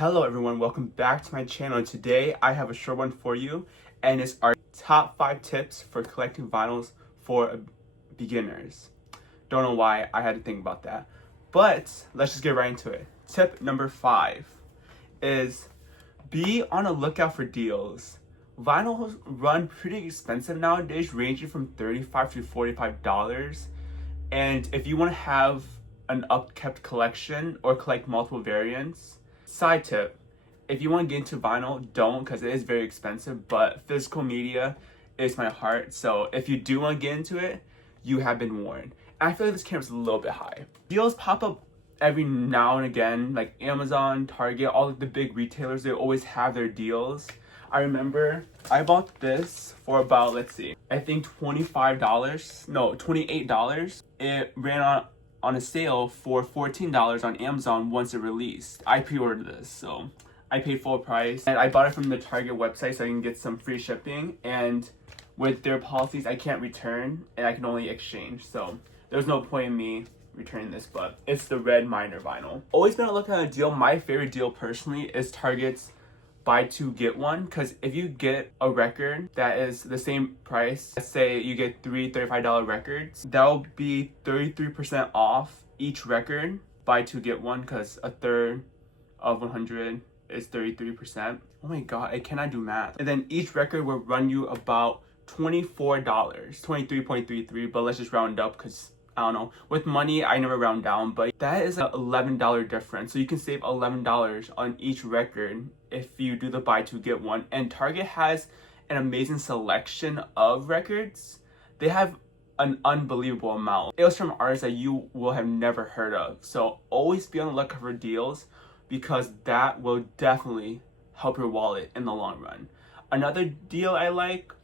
Hello everyone, welcome back to my channel. Today I have a short one for you, and it's our top 5 tips for collecting vinyls for beginners. Don't know why I had to think about that, but let's just get right into it. Tip number 5 is be on a lookout for deals. Vinyls run pretty expensive nowadays, ranging from $35 to $45, and if you want to have an upkept collection or collect multiple variants. Side tip, if you want to get into vinyl, don't, because it is very expensive, but physical media is my heart. So if you do want to get into it, you have been warned. And I feel like this camera's a little bit high. Deals pop up every now and again, like Amazon, Target, all of the big retailers, they always have their deals. I remember I bought this for about, I think $28. It ran on a sale for $14 on Amazon once it released. I pre-ordered this, so I paid full price. And I bought it from the Target website so I can get some free shipping. And with their policies, I can't return and I can only exchange. So there's no point in me returning this, but it's the red minor vinyl. Always been looking at a deal. My favorite deal personally is Target's buy two get one, because if you get a record that is the same price, let's say you get three $35 records, that'll be 33% off each record. Buy two get one, because a third of 100 is 33%. Oh my god, I cannot do math. And then each record will run you about $24, 23.33, but let's just round up because I don't know. With money, I never round down, but that is an $11 difference. So you can save $11 on each record if you do the buy two get one. And Target has an amazing selection of records. They have an unbelievable amount. It was from artists that you will have never heard of. So always be on the lookout for deals, because that will definitely help your wallet in the long run. Another deal I like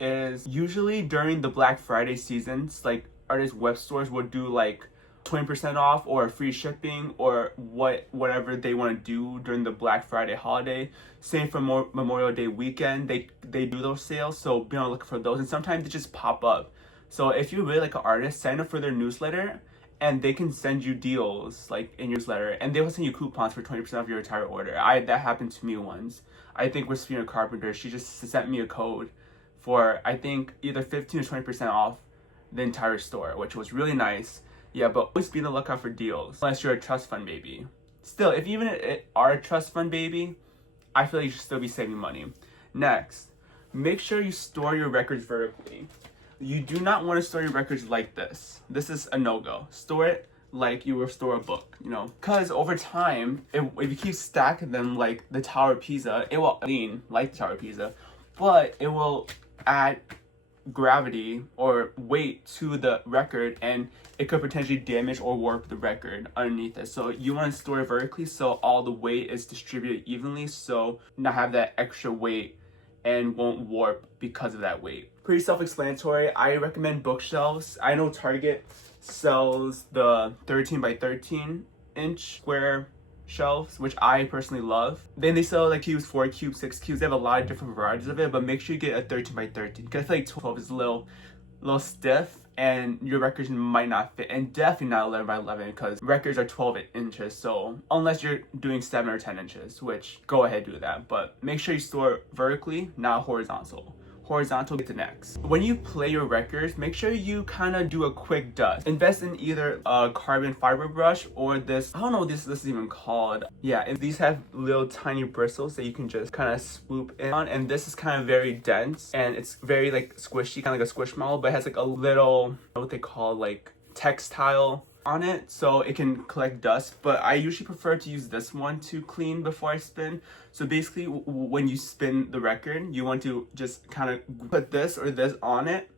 is usually during the Black Friday seasons, like artist web stores would do like 20% off or free shipping or whatever they want to do during the Black Friday holiday. Same for Memorial Day weekend, they do those sales, so be on the lookout for those. And sometimes they just pop up. So if you really like an artist, sign up for their newsletter and they can send you deals like in your newsletter, and they will send you coupons for 20% off your entire order. That happened to me once. I think with Sabrina Carpenter, she just sent me a code for I think either 15 or 20% off the entire store, which was really nice. Yeah, but always be on the lookout for deals, unless you're a trust fund baby. Still, if you even are a trust fund baby, I feel like you should still be saving money. Next, make sure you store your records vertically. You do not want to store your records like this. This is a no-go. Store it like you would store a book, because over time, if you keep stacking them like the Tower of Pisa, it will lean like the Tower of Pisa, but it will add gravity or weight to the record, and it could potentially damage or warp the record underneath it. So you want to store it vertically so all the weight is distributed evenly, so not have that extra weight and won't warp because of that weight. Pretty self-explanatory. I recommend bookshelves. I know Target sells the 13 by 13 inch square shelves, which I personally love. Then they sell like cubes, 4 cubes, 6 cubes. They have a lot of different varieties of it, but make sure you get a 13 by 13, because I feel like 12 is a little stiff and your records might not fit, and definitely not 11 by 11 because records are 12 inches. So unless you're doing 7 or 10 inches, which go ahead do that, but make sure you store vertically, not horizontal. Horizontal get to next. When you play your records, make sure you kind of do a quick dust. Invest in either a carbon fiber brush or this, I don't know what this is even called. Yeah, and these have little tiny bristles that you can just kind of swoop in on, and this is kind of very dense and it's very like squishy, kind of like a squishmallow, but it has like a little, what they call like textile on it, so it can collect dust. But I usually prefer to use this one to clean before I spin. So basically when you spin the record, you want to just kind of put this or this on it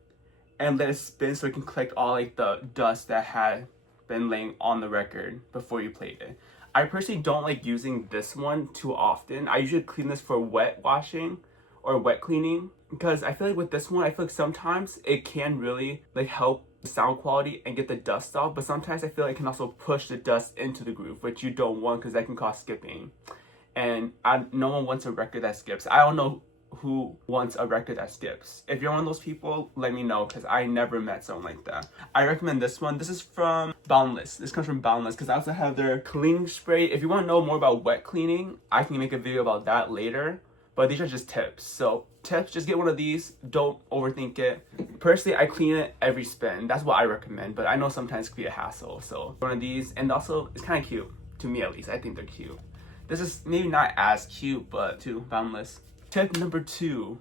and let it spin so it can collect all like the dust that had been laying on the record before you played it. I personally don't like using this one too often. I usually clean this for wet washing or wet cleaning, because I feel like with this one, I feel like sometimes it can really like help sound quality and get the dust off, but sometimes I feel like it can also push the dust into the groove, which you don't want, because that can cause skipping, and no one wants a record that skips. I don't know who wants a record that skips. If you're one of those people, let me know, because I never met someone like that. I recommend this one. This is from Boundless. This comes from Boundless, because I also have their cleaning spray. If you want to know more about wet cleaning, I can make a video about that later. But these are just tips. So tips, just get one of these. Don't overthink it. Personally, I clean it every spin. That's what I recommend. But I know sometimes it can be a hassle. So one of these, and also it's kind of cute. To me at least, I think they're cute. This is maybe not as cute, but too Boundless. Tip number 2,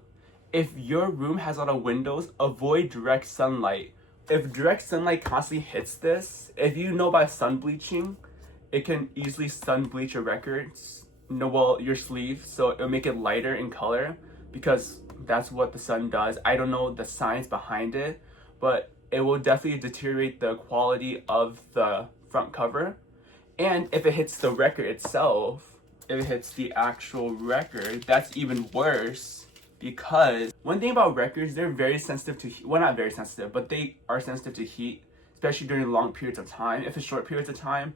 if your room has a lot of windows, avoid direct sunlight. If direct sunlight constantly hits this, if you know about sun bleaching, it can easily sun bleach your records, your sleeve, so it'll make it lighter in color, because that's what the sun does. I don't know the science behind it, but it will definitely deteriorate the quality of the front cover. And if it hits the record itself, if it hits the actual record, that's even worse, because one thing about records, they're very sensitive to heat. Well, not very sensitive, but they are sensitive to heat, especially during long periods of time. If it's short periods of time,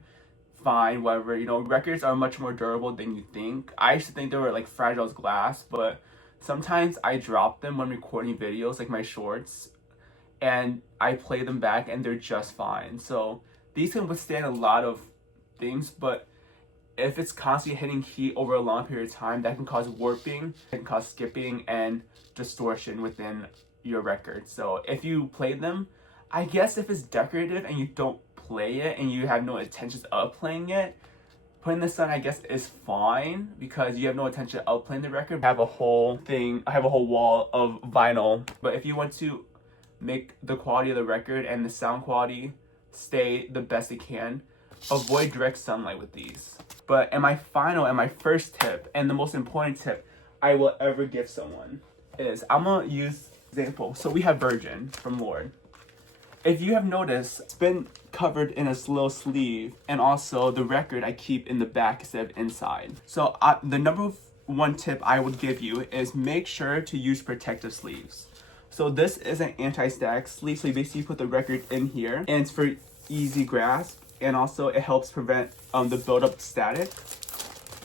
fine, whatever. Records are much more durable than you think. I used to think they were like fragile as glass, but sometimes I drop them when recording videos, like my shorts, and I play them back and they're just fine. So these can withstand a lot of things, but if it's constantly hitting heat over a long period of time, that can cause warping, it can cause skipping and distortion within your record. So if you play them, I guess if it's decorative and you don't play it and you have no intentions of playing it, putting this on, I guess, is fine, because you have no intention of playing the record. I have a whole wall of vinyl. But if you want to make the quality of the record and the sound quality stay the best it can, avoid direct sunlight with these. But my first tip, and the most important tip I will ever give someone, is I'm gonna use example. So we have Virgin from Lord. If you have noticed, it's been covered in a little sleeve, and also the record I keep in the back instead of inside. So the number 1 tip I would give you is make sure to use protective sleeves. So this is an anti-static sleeve, so you basically put the record in here, and it's for easy grasp. And also it helps prevent the buildup of static.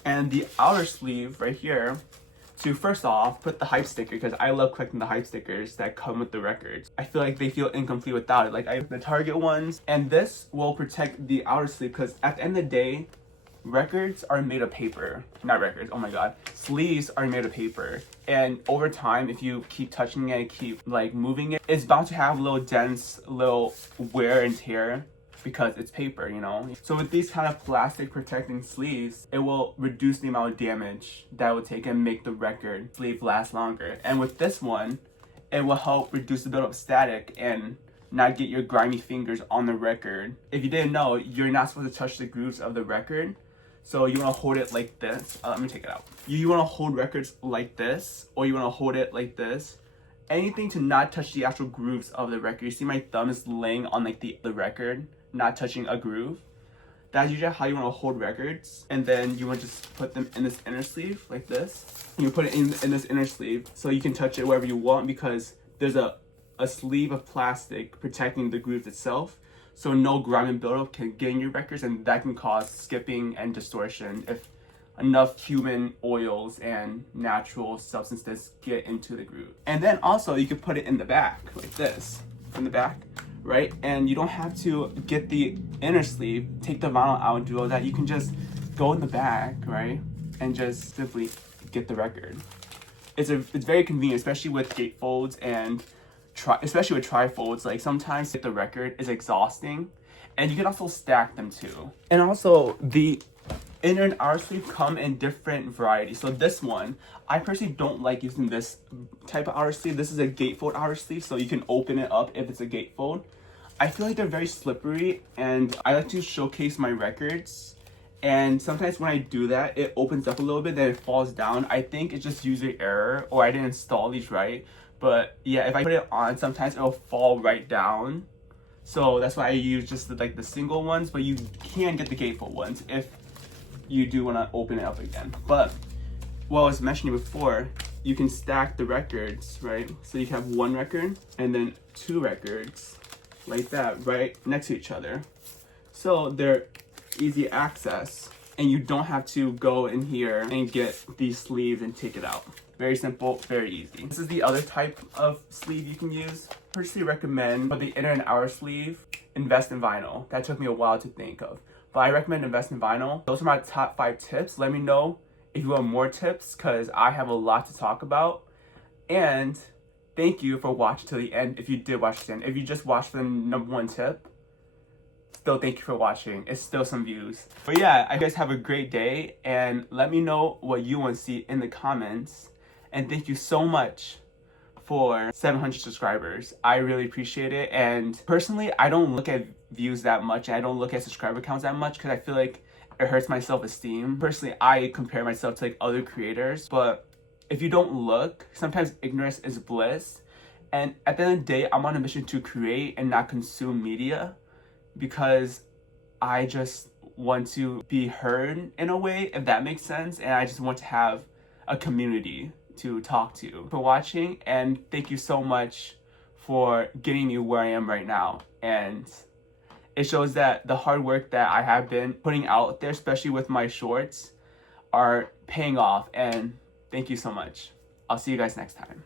And the outer sleeve right here, to first off put the hype sticker, because I love collecting the hype stickers that come with the records. I feel like they feel incomplete without it. Like I have the Target ones, and this will protect the outer sleeve, because at the end of the day, records are made of paper. Not records, oh my god. Sleeves are made of paper. And over time, if you keep touching it, keep like moving it, it's bound to have little dents, little wear and tear, because it's paper, So with these kind of plastic protecting sleeves, it will reduce the amount of damage that it will take and make the record sleeve last longer. And with this one, it will help reduce the buildup of static and not get your grimy fingers on the record. If you didn't know, you're not supposed to touch the grooves of the record. So you want to hold it like this. Let me take it out. You want to hold records like this, or you want to hold it like this. Anything to not touch the actual grooves of the record. You see my thumb is laying on like the record, not touching a groove. That's usually how you want to hold records. And then you want to just put them in this inner sleeve like this. And you put it in this inner sleeve so you can touch it wherever you want, because there's a sleeve of plastic protecting the grooves itself, so no grime and buildup can get in your records, and that can cause skipping and distortion if enough human oils and natural substances get into the groove. And then also you could put it in the back like this, in the back, right? And you don't have to get the inner sleeve, take the vinyl out and do all that. You can just go in the back, right? And just simply get the record. It's very convenient, especially with gatefolds and especially with trifolds. Like sometimes get the record is exhausting, and you can also stack them too. And also the inner and outer sleeve come in different varieties. So this one, I personally don't like using this type of outer sleeve. This is a gatefold outer sleeve, so you can open it up if it's a gatefold. I feel like they're very slippery, and I like to showcase my records. And sometimes when I do that, it opens up a little bit, then it falls down. I think it's just user error, or I didn't install these right. But yeah, if I put it on, sometimes it'll fall right down. So that's why I use just the single ones, but you can get the gatefold ones if you do want to open it up again. But what I was mentioning before, you can stack the records, right? So you can have one record and then 2 records like that right next to each other. So they're easy access. and you don't have to go in here and get these sleeves and take it out. Very simple, very easy. This is the other type of sleeve you can use. Personally recommend for the inner and outer sleeve, invest in vinyl. That took me a while to think of, but I recommend invest in vinyl. Those are my top 5 tips. Let me know if you want more tips, because I have a lot to talk about. And thank you for watching till the end. If you did watch to the end, if you just watched the number 1 tip, still thank you for watching. It's still some views. But yeah, I guys have a great day, and let me know what you want to see in the comments. And thank you so much for 700 subscribers. I really appreciate it. And personally, I don't look at views that much, and I don't look at subscriber counts that much, because I feel like it hurts my self-esteem. Personally, I compare myself to like other creators, but if you don't look, sometimes ignorance is bliss. And at the end of the day, I'm on a mission to create and not consume media, because I just want to be heard in a way, if that makes sense. And I just want to have a community to talk to. For watching, and thank you so much for getting me where I am right now. And it shows that the hard work that I have been putting out there, especially with my shorts, are paying off. And thank you so much. I'll see you guys next time.